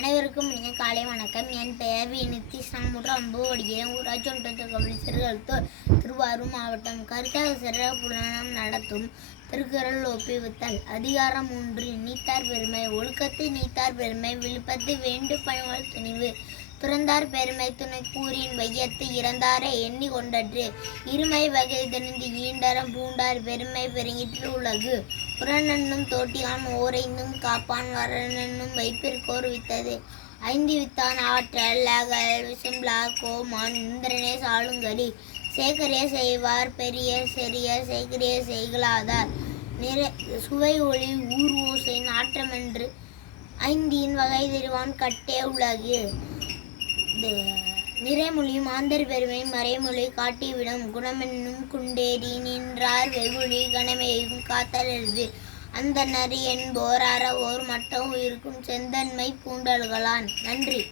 அனைவருக்கும் இனிய காலை வணக்கம். என் பெயர் வி நிதிஷ் நான் மூன்று அன்பு ஊராட்சி ஒன்றிய கபடி திருவாரூர் மாவட்டம் கருத்தாக சிற புலனம் நடத்தும் திருக்குறள் ஒப்பிவித்தல் அதிகாரம் மூன்று நீத்தார் பெருமை ஒழுக்கத்தை நீத்தார் பெருமை. விழுப்பத்து வேண்டு பணிகள் துணிவு. துறந்தார் பெருமை துணை கூறின் வையத்து இறந்தாரை எண்ணி கொண்டற்று. இருமை வகை தெரிந்து ஈண்டரம் பூண்டார் பெருமை பெருங்கிற்று உலகு. புறனென்னும் தோட்டியான் ஓரைந்தும் காப்பான் வரனென்னும் வைப்பிற்கோர் வித்தது. ஐந்து வித்தான் ஆற்றல் அகல் விசும்லா கோமான் இந்திரனே சாளுங்கடி சேகரிய செய்வார் பெரிய செரிய சேகரிய செய்கலாதார் நிறை சுவை ஒளி ஊர் ஓசை நாற்றமென்று ஐந்தின் வகை தெரிவான் கட்டே உலகு. நிறைமொழியும் ஆந்தர் பெருமையும் பெருமை மறைமொழி காட்டிவிடும். குணமென்னும் குண்டேறி நின்றார் வெகுளி கணமையும் காத்தலருது அந்த நரி என்போர் அறவோர் மட்டம் உயிர்க்கும் செந்தன்மை பூண்டல்களான். நன்றி.